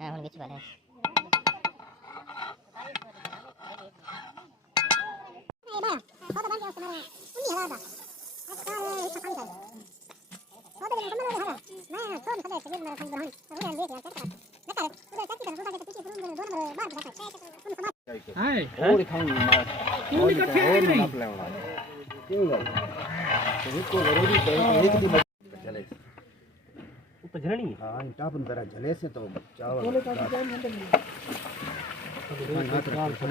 हां हुन बिच वाला हाय और खाऊंगा मार पूरी इकट्ठे है नहीं नाप लेना क्यों गल तो इसको जरूरी है एक दिन चले ऊपर झरनी हां टाप अंदर जले से तो चावल बोले का टाइम अंदर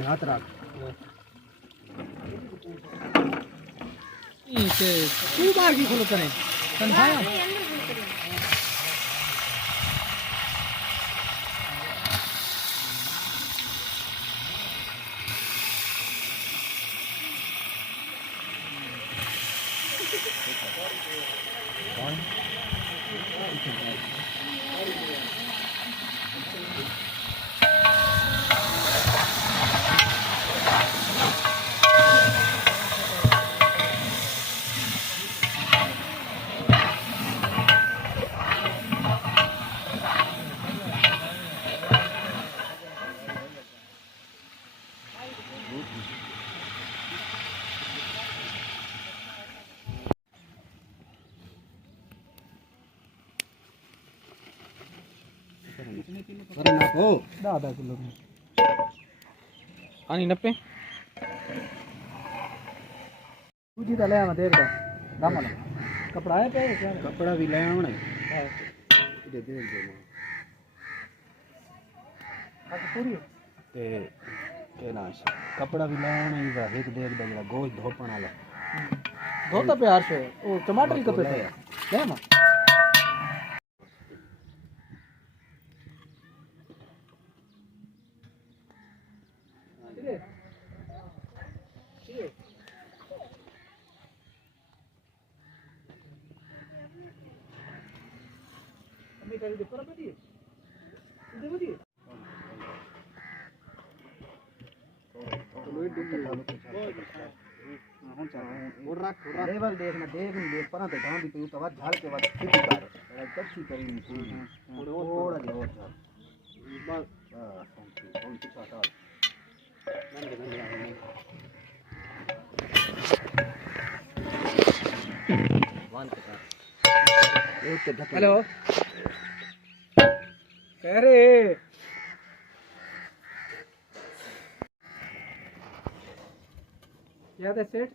हाथ रख इसे तू बार की खोल करें तन्हाया अरे ना को 10 किलो पानी नपे दूजी तो ले आवा देख दो दामन कपड़ा है पे क्या कपड़ा भी ले आवना दे दे पूरी ते के ना कपड़ा भी ले आवना ही एक देख दे जरा गोश्त धोपण वाला धोता प्यार से ओ टमाटर कपे ले ना लेवल देखना देख नहीं देख पना तो गांव भी तो तवा झाल के बाद खेती कर कच्ची करी थोड़ा जो और बस कौन सी साटा हेलो कह रे क्या सेठ